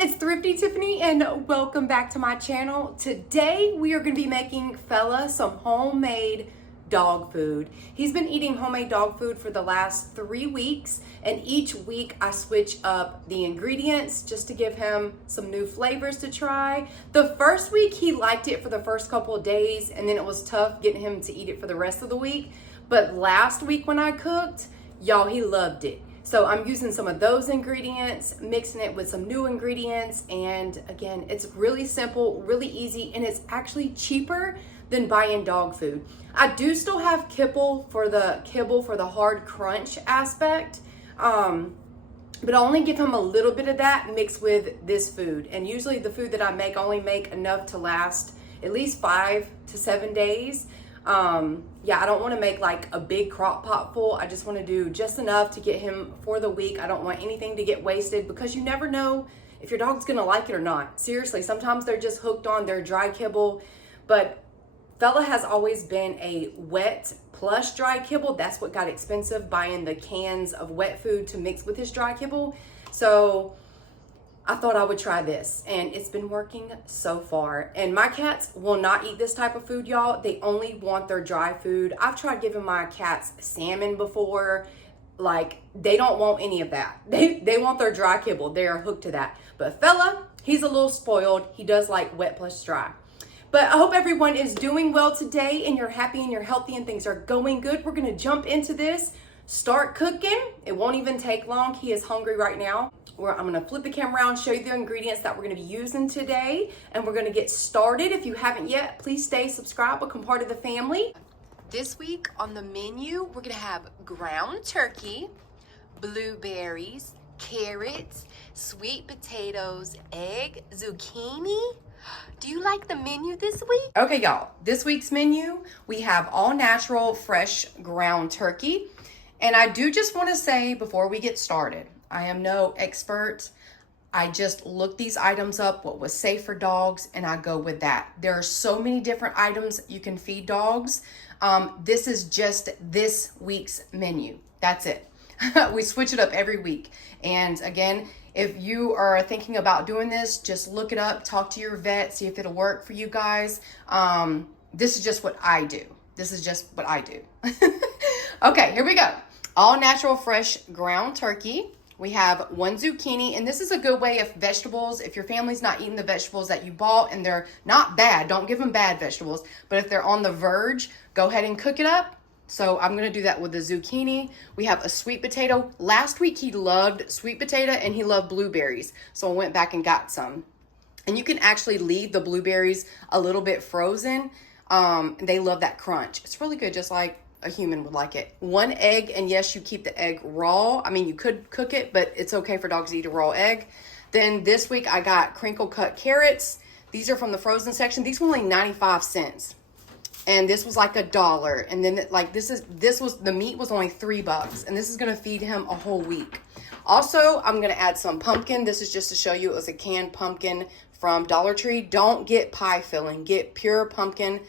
It's Thrifty Tiffany and welcome back to my channel. Today we are going to be making Fella some homemade dog food. He's been eating homemade dog food for the last 3 weeks, and each week I switch up the ingredients just to give him some new flavors to try. The first week he liked it for the first couple of days, and then it was tough getting him to eat it for the rest of the week. But last week when I cooked, y'all, he loved it. So I'm using some of those ingredients, mixing it with some new ingredients, and again, it's really simple, really easy, and it's actually cheaper than buying dog food. I do still have kibble for the hard crunch aspect, but I only give him a little bit of that mixed with this food. And usually the food that I make, I only make enough to last at least 5 to 7 days. Yeah, I don't want to make like a big crock pot full. I just want to do just enough to get him for the week. I don't want anything to get wasted because you never know if your dog's going to like it or not. Seriously, sometimes they're just hooked on their dry kibble, but Fella has always been a wet plus dry kibble. That's what got expensive, buying the cans of wet food to mix with his dry kibble. So I thought I would try this, and it's been working so far. And my cats will not eat this type of food, y'all. They only want their dry food. I've tried giving my cats salmon before. Like, they don't want any of that. They want their dry kibble. They're hooked to that. But Fella, he's a little spoiled. He does like wet plus dry. But I hope everyone is doing well today, and you're happy and you're healthy and things are going good. We're gonna jump into this, start cooking. It won't even take long. He is hungry right now. I'm gonna flip the camera around, show you the ingredients that we're gonna be using today, and we're gonna get started. If you haven't yet, please stay subscribed, become part of the family. This week on the menu, we're gonna have ground turkey, blueberries, carrots, sweet potatoes, egg, zucchini. Do you like the menu this week? Okay, y'all, this week's menu, we have all natural, fresh ground turkey. And I do just wanna say before we get started, I am no expert. I just look these items up, what was safe for dogs, and I go with that. There are so many different items you can feed dogs. This is just this week's menu. That's it. We switch it up every week. And again, if you are thinking about doing this, just look it up, talk to your vet, see if it'll work for you guys. This is just what I do. This is just what I do. Okay, here we go. All natural, fresh ground turkey. We have 1 zucchini, and this is a good way of vegetables. If your family's not eating the vegetables that you bought and they're not bad, don't give them bad vegetables. But if they're on the verge, go ahead and cook it up. So I'm gonna do that with the zucchini. We have a sweet potato. Last week he loved sweet potato and he loved blueberries. So I went back and got some. And you can actually leave the blueberries a little bit frozen. They love that crunch. It's really good, just like a human would like it. 1 egg, and yes, you keep the egg raw. I mean, you could cook it, but it's okay for dogs to eat a raw egg. Then this week I got crinkle cut carrots. These are from the frozen section. These were only 95 cents. And this was like $1. And then like the meat was only $3, and this is gonna feed him a whole week. Also, I'm gonna add some pumpkin. This is just to show you it was a canned pumpkin from Dollar Tree. Don't get pie filling, get pure pumpkin.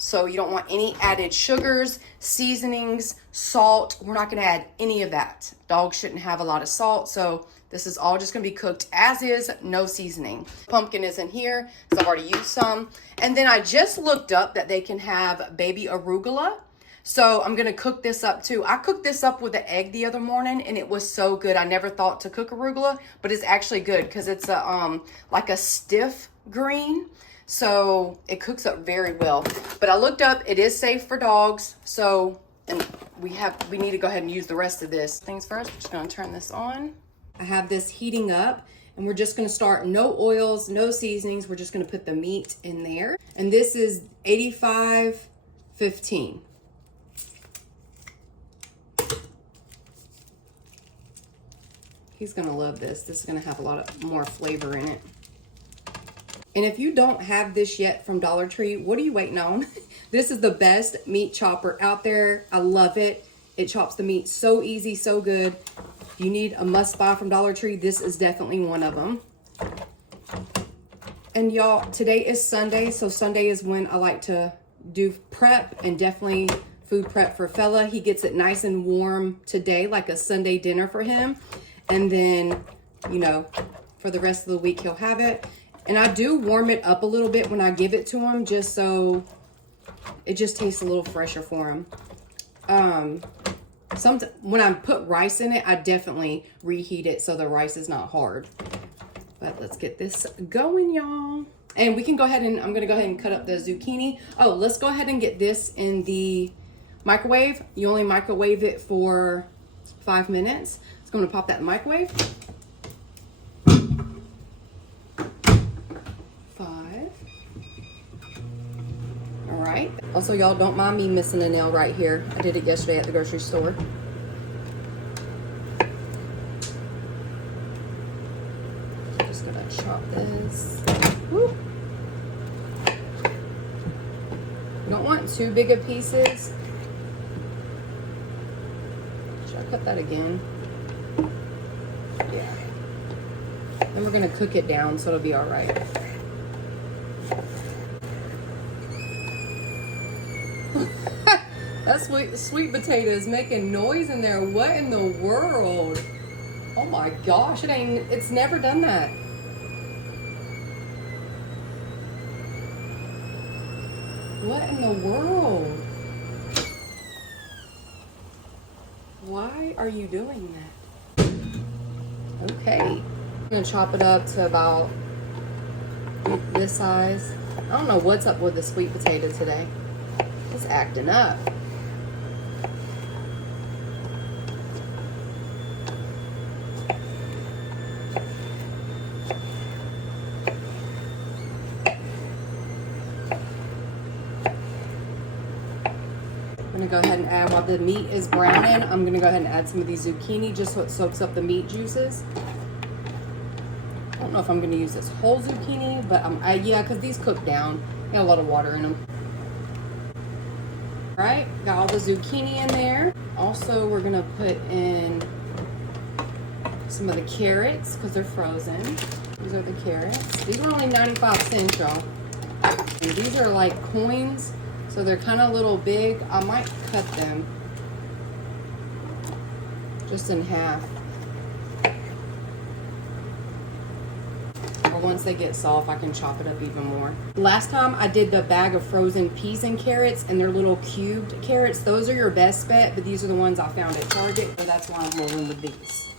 So you don't want any added sugars, seasonings, salt. We're not gonna add any of that. Dogs shouldn't have a lot of salt, so this is all just gonna be cooked as is, no seasoning. Pumpkin is in here because I've already used some. And then I just looked up that they can have baby arugula. So I'm gonna cook this up too. I cooked this up with the egg the other morning, and it was so good. I never thought to cook arugula, but it's actually good because it's a like a stiff green. So it cooks up very well. But I looked up, it is safe for dogs. So, and we need to go ahead and use the rest of this. Things first, we're just gonna turn this on. I have this heating up, and we're just gonna start, no oils, no seasonings. We're just gonna put the meat in there. And this is 85-15. He's gonna love this. This is gonna have a lot more flavor in it. And if you don't have this yet from Dollar Tree, what are you waiting on? This is the best meat chopper out there. I love it. It chops the meat so easy, so good. If you need a must buy from Dollar Tree, this is definitely one of them. And y'all, today is Sunday, so Sunday is when I like to do prep, and definitely food prep for Fella. He gets it nice and warm today, like a Sunday dinner for him. And then, you know, for the rest of the week he'll have it. And I do warm it up a little bit when I give it to him, just so it just tastes a little fresher for him. When I put rice in it, I definitely reheat it so the rice is not hard. But let's get this going, y'all. And we can go ahead and, I'm gonna go ahead and cut up the zucchini. Oh, let's go ahead and get this in the microwave. You only microwave it for 5 minutes. So I'm gonna pop that in the microwave. 5. All right. Also, y'all, don't mind me missing a nail right here. I did it yesterday at the grocery store. Just gonna chop this. Woo. You don't want too big of pieces. Should I cut that again? Yeah. Then we're gonna cook it down so it'll be all right. That sweet potato is making noise in there. What in the world? Oh my gosh, it's never done that. What in the world? Why are you doing that? Okay. I'm gonna chop it up to about this size. I don't know what's up with the sweet potato today. It's acting up. I'm gonna go ahead and add, while the meat is browning, I'm gonna go ahead and add some of these zucchini just so it soaks up the meat juices. I don't know if I'm gonna use this whole zucchini, but yeah, because these cook down. They have a lot of water in them. All right, got all the zucchini in there. Also, we're gonna put in some of the carrots because they're frozen. These are the carrots. These were only 95 cents, y'all. These are like coins. So they're kind of a little big. I might cut them just in half. Or once they get soft, I can chop it up even more. Last time I did the bag of frozen peas and carrots, and they're little cubed carrots. Those are your best bet, but these are the ones I found at Target, so that's why I'm rolling with these.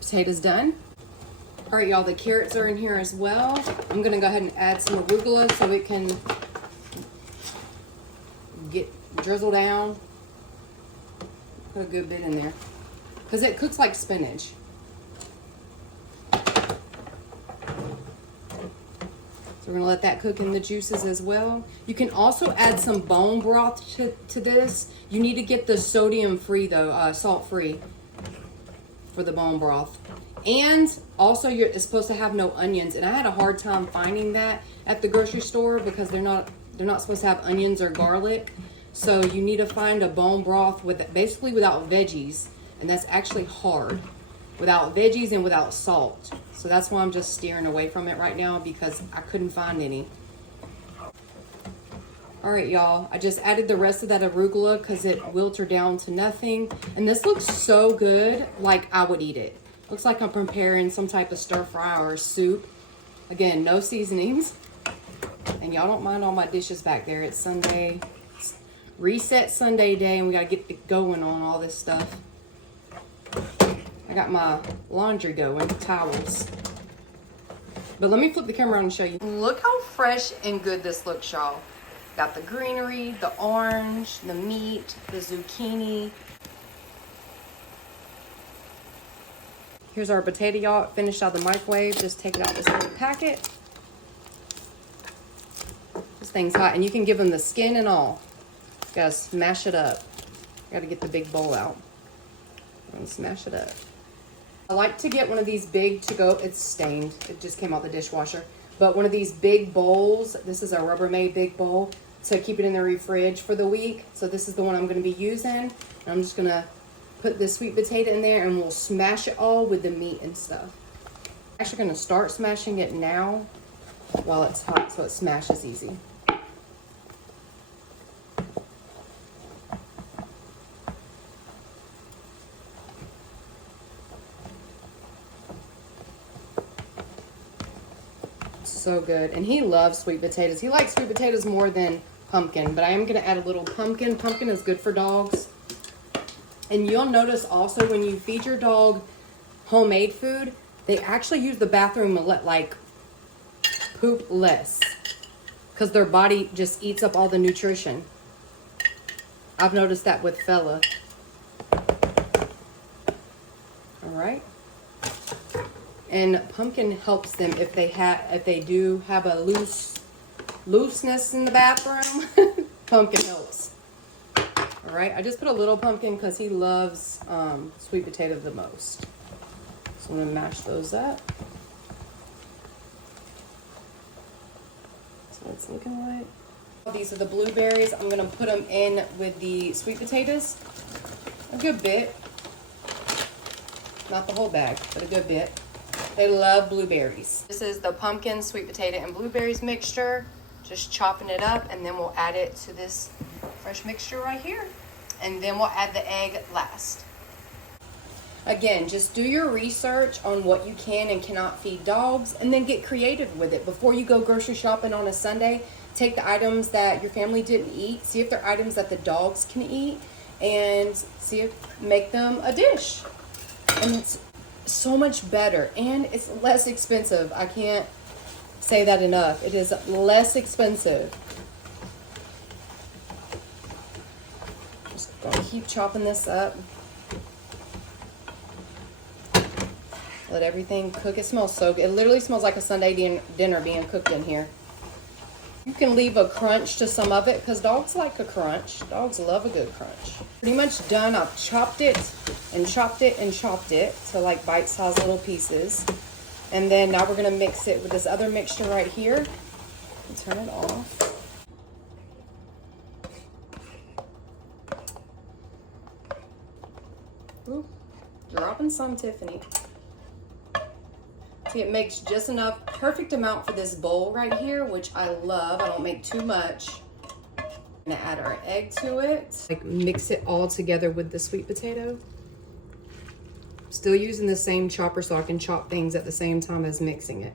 Potatoes done. All right, y'all, the carrots are in here as well. I'm gonna go ahead and add some arugula so it can drizzle down. Put a good bit in there because it cooks like spinach. So we're gonna let that cook in the juices as well. You can also add some bone broth to this. You need to get the sodium free though, salt free for the bone broth. And also it's supposed to have no onions, and I had a hard time finding that at the grocery store because they're not supposed to have onions or garlic. So you need to find a bone broth basically without veggies, and that's actually hard. Without veggies and without salt. So that's why I'm just steering away from it right now because I couldn't find any. All right, y'all, I just added the rest of that arugula because it wilted down to nothing. And this looks so good, like I would eat it. Looks like I'm preparing some type of stir fry or soup. Again, no seasonings. And y'all don't mind all my dishes back there. It's Sunday, it's reset Sunday day, and we gotta get it going on all this stuff. I got my laundry going, towels. But let me flip the camera around and show you. Look how fresh and good this looks, y'all. Got the greenery, the orange, the meat, the zucchini. Here's our potato, y'all. Finished out of the microwave. Just take it out this little packet. This thing's hot, and you can give them the skin and all. Gotta smash it up. Gotta get the big bowl out and smash it up. I like to get one of these big to go. It's stained. It just came out the dishwasher. But one of these big bowls. This is a Rubbermaid big bowl to keep it in the fridge for the week. So this is the one I'm going to be using. And I'm just going to put this sweet potato in there, and we'll smash it all with the meat and stuff. I'm actually going to start smashing it now while it's hot so it smashes easy. So good. And he loves sweet potatoes. He likes sweet potatoes more than pumpkin, but I am going to add a little pumpkin. Pumpkin is good for dogs. And you'll notice also when you feed your dog homemade food, they actually use the bathroom like poop less because their body just eats up all the nutrition. I've noticed that with Fella. All right. And pumpkin helps them if they do have a looseness in the bathroom. Pumpkin helps. All right, I just put a little pumpkin because he loves sweet potato the most. So I'm gonna mash those up. That's what it's looking like. These are the blueberries. I'm gonna put them in with the sweet potatoes. A good bit. Not the whole bag, but a good bit. They love blueberries. This is the pumpkin, sweet potato, and blueberries mixture. Just chopping it up, and then we'll add it to this fresh mixture right here. And then we'll add the egg last. Again, just do your research on what you can and cannot feed dogs, and then get creative with it. Before you go grocery shopping on a Sunday, take the items that your family didn't eat, see if they're items that the dogs can eat, and make them a dish. And it's so much better, and it's less expensive. I can't say that enough. It is less expensive. Just gonna keep chopping this up. Let everything cook. It smells so good. It literally smells like a Sunday dinner being cooked in here. You can leave a crunch to some of it because dogs like a crunch. Dogs love a good crunch. Pretty much done. I've chopped it and chopped it and chopped it to like bite-sized little pieces. And then now we're going to mix it with this other mixture right here. And turn it off. Ooh, dropping some, Tiffany. See, it makes just enough, perfect amount for this bowl right here, which I love. I don't make too much. I'm gonna add our egg to it. Like mix it all together with the sweet potato. Still using the same chopper so I can chop things at the same time as mixing it.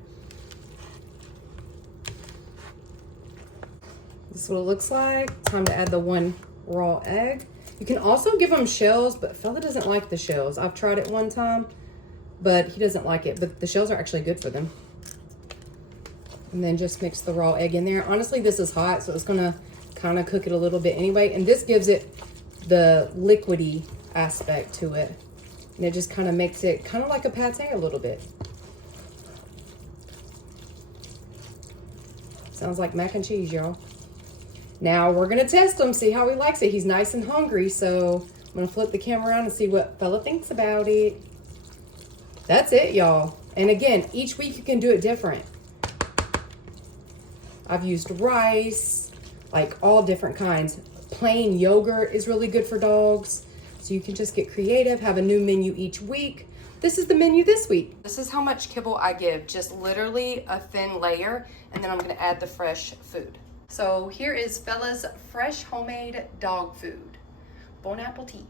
This is what it looks like. Time to add the one raw egg. You can also give them shells, but Fella doesn't like the shells. I've tried it one time, but he doesn't like it. But the shells are actually good for them. And then just mix the raw egg in there. Honestly, this is hot, so it's gonna kind of cook it a little bit anyway. And this gives it the liquidy aspect to it. And it just kind of makes it kind of like a pate a little bit. Sounds like mac and cheese, y'all. Now we're gonna test him, see how he likes it. He's nice and hungry, so I'm gonna flip the camera around and see what Fella thinks about it. That's it, y'all. And again, each week you can do it different. I've used rice, like all different kinds. Plain yogurt is really good for dogs. So you can just get creative, have a new menu each week. This is the menu this week. This is how much kibble I give, just literally a thin layer, and then I'm gonna add the fresh food. So here is Fella's fresh homemade dog food. Bon appetit.